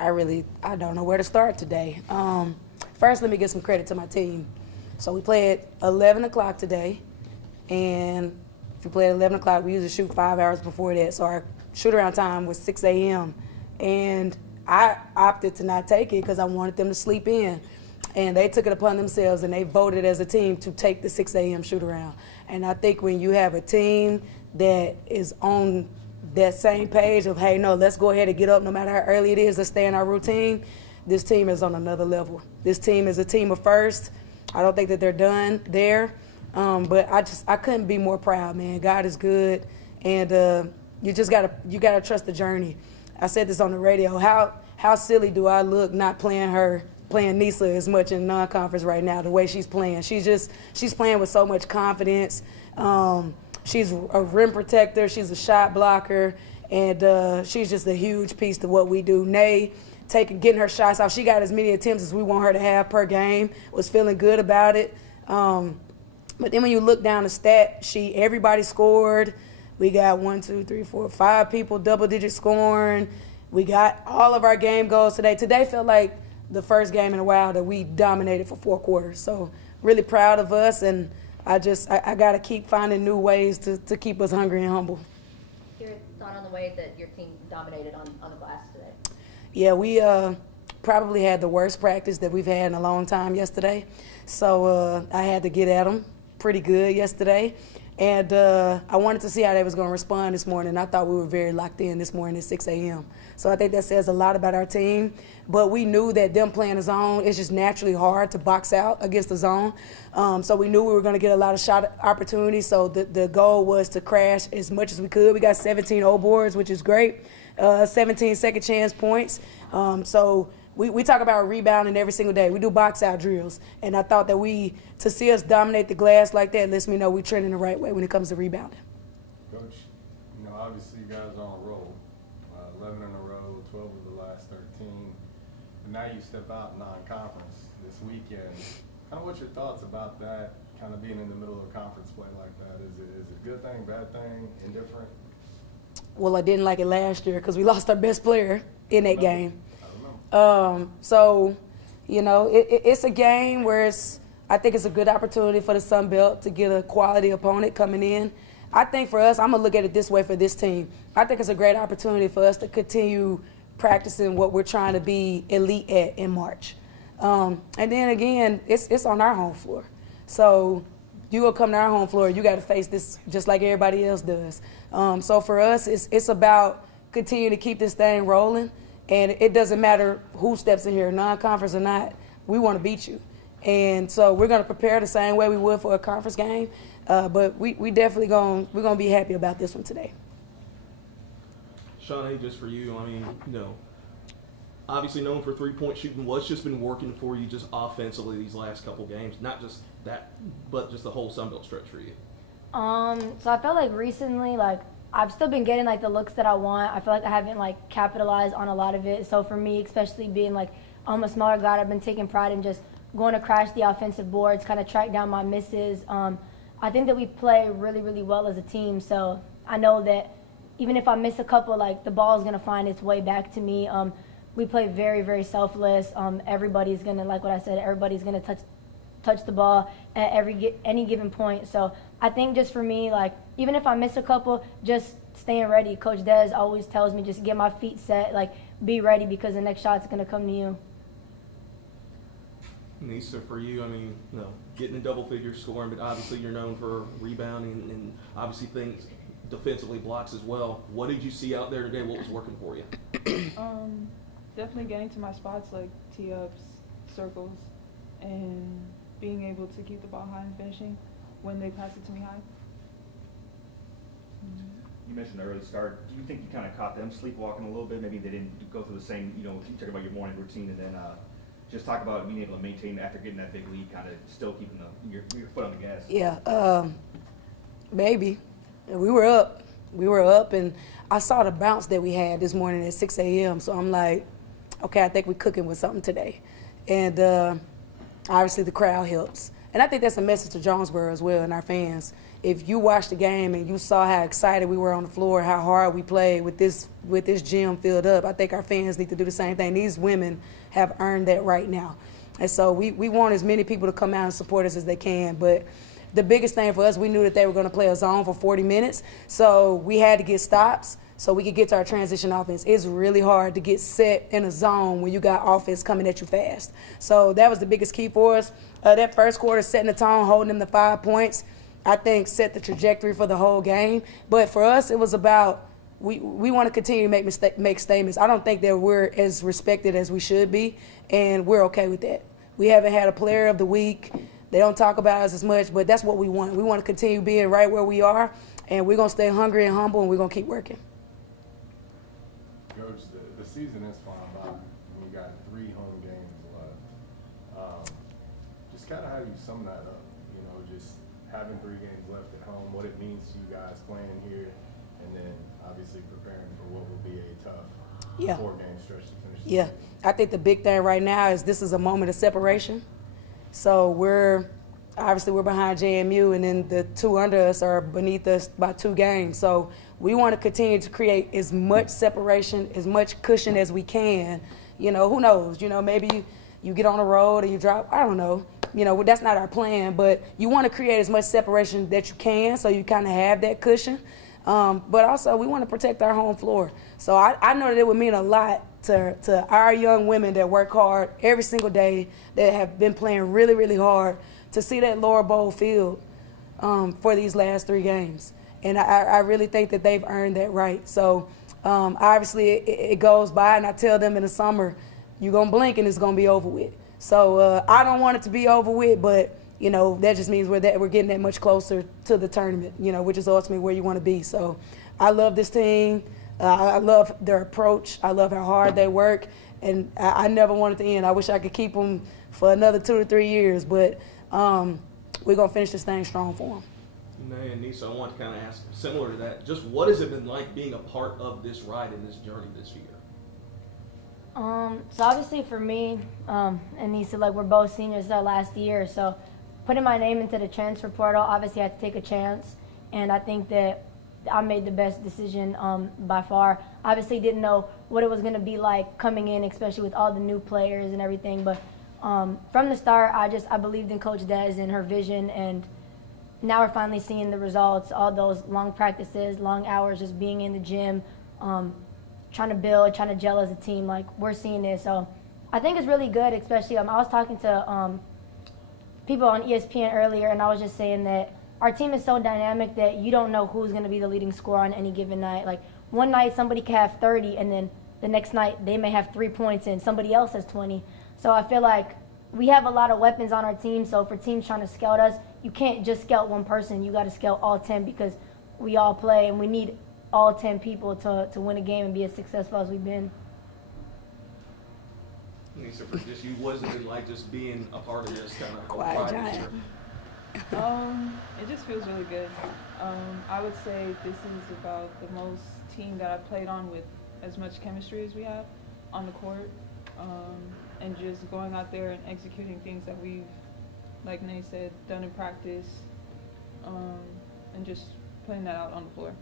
I don't know where to start today. First, let me give some credit to my team. So we play at 11 o'clock today, and if we play at 11 o'clock, we usually shoot 5 hours before that. So our shoot-around time was 6 a.m., and I opted to not take it because I wanted them to sleep in. And they took it upon themselves, and they voted as a team to take the 6 a.m. shoot-around. And I think when you have a team that is on that same page of, hey, no, let's go ahead and get up no matter how early it is, let's stay in our routine, this team is on another level. This team is a team of first. I don't think that they're done there, but I couldn't be more proud, man. God is good, and you gotta trust the journey. I said this on the radio. How silly do I look not playing Nissa as much in non-conference right now, the way she's playing. She's playing with so much confidence. She's a rim protector, she's a shot blocker, and she's just a huge piece to what we do. Nay, getting her shots out. She got as many attempts as we want her to have per game, was feeling good about it. But then when you look down the stat sheet, everybody scored. We got 1, 2, 3, 4, 5 people double-digit scoring. We got all of our game goals today. Today felt like the first game in a while that we dominated for 4 quarters. So really proud of us, and I got to keep finding new ways to keep us hungry and humble. Your thought on the way that your team dominated on the glass today? Yeah, we probably had the worst practice that we've had in a long time yesterday. So I had to get at them pretty good yesterday. And I wanted to see how they was going to respond this morning. I thought we were very locked in this morning at 6 a.m. So I think that says a lot about our team. But we knew that them playing the zone, it's just naturally hard to box out against the zone. So we knew we were going to get a lot of shot opportunities. So the goal was to crash as much as we could. We got 17 O boards, which is great, 17 second chance points. So we talk about rebounding every single day. We do box out drills. And I thought that to see us dominate the glass like that lets me know we're trending the right way when it comes to rebounding. Coach, obviously you guys are on a roll. 11 in a row, 12 of the last 13. And now you step out non-conference this weekend. Kind of what's your thoughts about that, kind of being in the middle of conference play like that? Is it a good thing, bad thing, indifferent? Well, I didn't like it last year because we lost our best player in that game. So, it's a game where I think it's a good opportunity for the Sun Belt to get a quality opponent coming in. I think for us, I'm going to look at it this way for this team. I think it's a great opportunity for us to continue practicing what we're trying to be elite at in March. And then again, it's on our home floor. So you go come to our home floor, you got to face this just like everybody else does. So for us, it's about continuing to keep this thing rolling. And it doesn't matter who steps in here, non-conference or not, we want to beat you. And so we're going to prepare the same way we would for a conference game. But we definitely we're going to be happy about this one today. Shaunae, just for you, obviously known for three-point shooting, what's just been working for you just offensively these last couple games? Not just that, but just the whole Sun Belt stretch for you. So I felt like recently, I've still been getting the looks that I want. I feel like I haven't capitalized on a lot of it. So for me, especially being I'm a smaller guy, I've been taking pride in just going to crash the offensive boards, kind of track down my misses. I think that we play really, really well as a team. So I know that even if I miss a couple, the ball is going to find its way back to me. We play very, very selfless. Everybody's going to, like what I said, everybody's going to touch the ball at any given point. So I think just for me, even if I miss a couple, just staying ready. Coach Des always tells me just get my feet set, be ready because the next shot's going to come to you. Nissa, for you, getting in double figures scoring, but obviously you're known for rebounding and obviously things defensively blocks as well. What did you see out there today? What was working for you? Definitely getting to my spots like tee-ups, circles, and being able to keep the ball high and finishing when they pass it to me high. You mentioned the early start. Do you think you kind of caught them sleepwalking a little bit? Maybe they didn't go through the same, you talk about your morning routine and then just talk about being able to maintain after getting that big lead, kind of still keeping your foot on the gas. Yeah, maybe. We were up, and I saw the bounce that we had this morning at 6 a.m., so I'm like, okay, I think we're cooking with something today. And obviously the crowd helps. And I think that's a message to Jonesboro as well and our fans. if you watched the game and you saw how excited we were on the floor, how hard we played with this gym filled up, I think our fans need to do the same thing. These women have earned that right now. And so we want as many people to come out and support us as they can. But the biggest thing for us, we knew that they were going to play a zone for 40 minutes, so we had to get stops so we could get to our transition offense. It's really hard to get set in a zone when you got offense coming at you fast. So that was the biggest key for us. That first quarter, setting the tone, holding them to 5 points, I think set the trajectory for the whole game. But for us, it was about we want to continue to make statements. I don't think that we're as respected as we should be, and we're okay with that. We haven't had a player of the week. They don't talk about us as much, but that's what we want. We want to continue being right where we are, and we're going to stay hungry and humble, and we're going to keep working. Coach, the season is flying by. We got 3 home games left. Just kind of how you sum that up, you know, just having 3 games left at home, what it means to you guys playing here, and then obviously preparing for what will be a tough 4-game stretch to finish the season. I think the big thing right now is this is a moment of separation. So we're behind JMU, and then the 2 under us are beneath us by 2 games. So we want to continue to create as much separation, as much cushion as we can. You know, who knows? You know, maybe you get on the road and you drop, I don't know. You know, that's not our plan, but you want to create as much separation that you can so you kind of have that cushion. But also we want to protect our home floor. So I know that it would mean a lot to our young women that work hard every single day, that have been playing really, really hard, to see that Laura Bowl field for these last 3 games. And I really think that they've earned that right. So obviously it goes by, and I tell them in the summer, you're going to blink and it's going to be over with. So I don't want it to be over with, but you know, that just means we're getting that much closer to the tournament, you know, which is ultimately where you want to be. So I love this team. I love their approach. I love how hard they work, and I never want it to end. I wish I could keep them for another 2 to 3 years, but we're going to finish this thing strong for them. Shaunae and Nissa, I want to kind of ask, similar to that, just what has it been like being a part of this ride and this journey this year? So obviously for me and Nissa, like, we're both seniors our last year, so putting my name into the transfer portal, obviously I had to take a chance, and I think that I made the best decision by far. Obviously didn't know what it was going to be like coming in, especially with all the new players and everything, but from the start I believed in Coach Des and her vision, and now we're finally seeing the results. All those long practices, long hours, just being in the gym, trying to build, trying to gel as a team, like, we're seeing this. So I think it's really good, especially I was talking to people on ESPN earlier, and I was just saying that our team is so dynamic that you don't know who's going to be the leading scorer on any given night. Like, one night somebody could have 30, and then the next night they may have 3 points and somebody else has 20. So I feel like we have a lot of weapons on our team, so for teams trying to scout us, you can't just scout one person. You got to scout all 10, because we all play, and we need all 10 people to win a game and be as successful as we've been. Nissa, for just you, what has it been like just being a part of this kind of Quiet ride giant. this year? It just feels really good. I would say this is about the most team that I've played on with as much chemistry as we have on the court, and just going out there and executing things that we've, like Nate said, done in practice, and just putting that out on the floor.